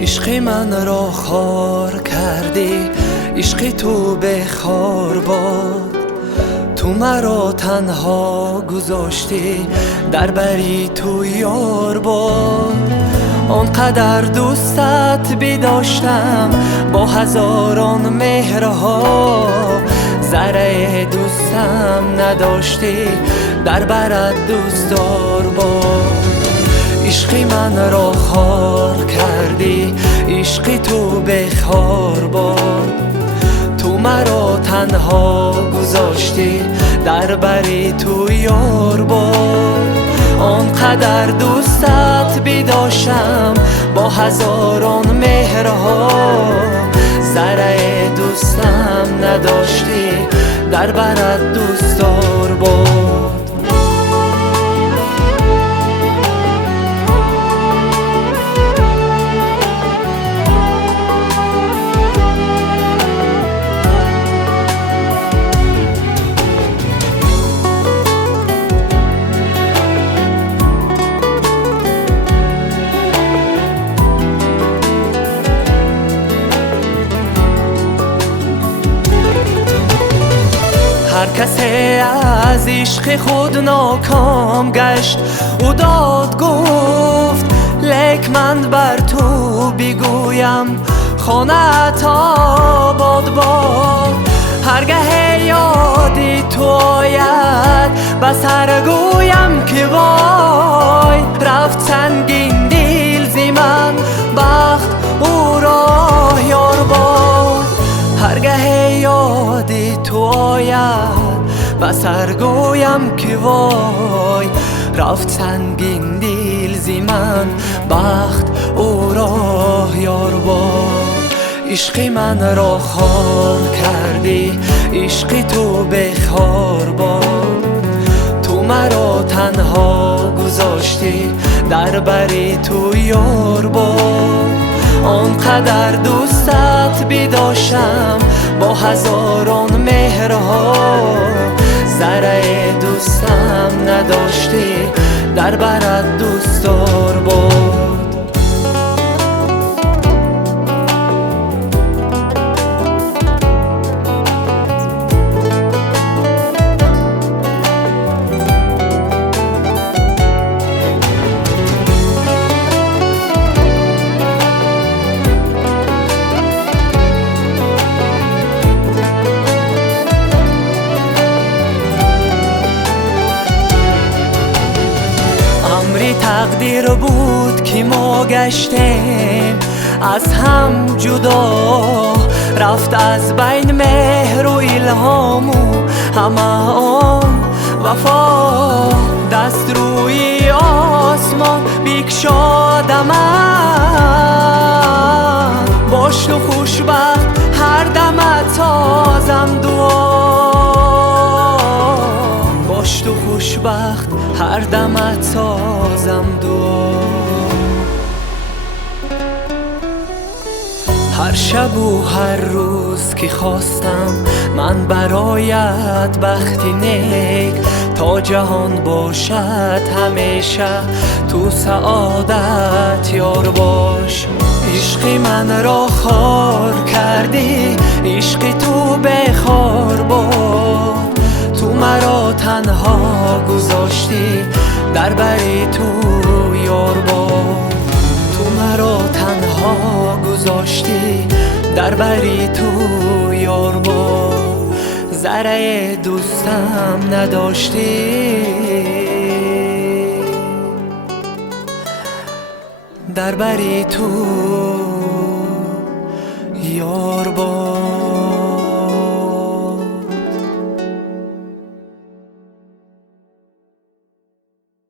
عشق من را خار کردی، عشق تو به خار باد. تو مرا تنها گذاشتی، در بری تو یار باد. آنقدر دوستت بداشتم با هزاران مهرها، ذره دوستم نداشتی، در برت دوستدار باد. عشق من را خار کردی، عشق تو به خار باد. تو مرا تنها گذاشتی، در بری تو یار باد. آنقدر دوستت بداشتم با هزاران مهرها، ذره دوستم نداشتی، در برت دوستدار باد. هر کسی از عشق خود ناکام گشت، او داد گفت لیک من بر تو بگویم خانه‌ات آباد باد. هرگاه یادی تو آید به سر گویم که وای، رفت سنگین دل ز من، بخت او را یار باد. هرگاه یادی تو آید به سر گویم که وای، رفت سنگین دل ز من، بخت او را یار باد. عشق من را خار کردی، عشق تو به خار باد. تو مرا تنها گذاشتی، در بری تو یار باد. آنقدر دوستت بداشتم با هزاران مهرها، ذره دوستم نداشتی، در برت دوستدار باد. تقدیر بود که ما گشتیم از هم جدا، رفت از بین مهر و الهام و همه آن وفا. دست روی آسمان بکشاد من، باش تو خوشبخت هر دمت تازم دعا. باش تو خوشبخت هر دمت سازم دعا. هر شب و هر روز که خواستم من برایت بختی نیک، تا جهان باشد همیشه تو سعادت یار باش. عشق من را خار کردی، عشق تو به خار باد. تو مرا تنها گذاشتی، در بری تو یار باد. تو مرا تنها گذاشتی، در بری تو یار باد. ذره دوستم نداشتی، در بری تو یار باد.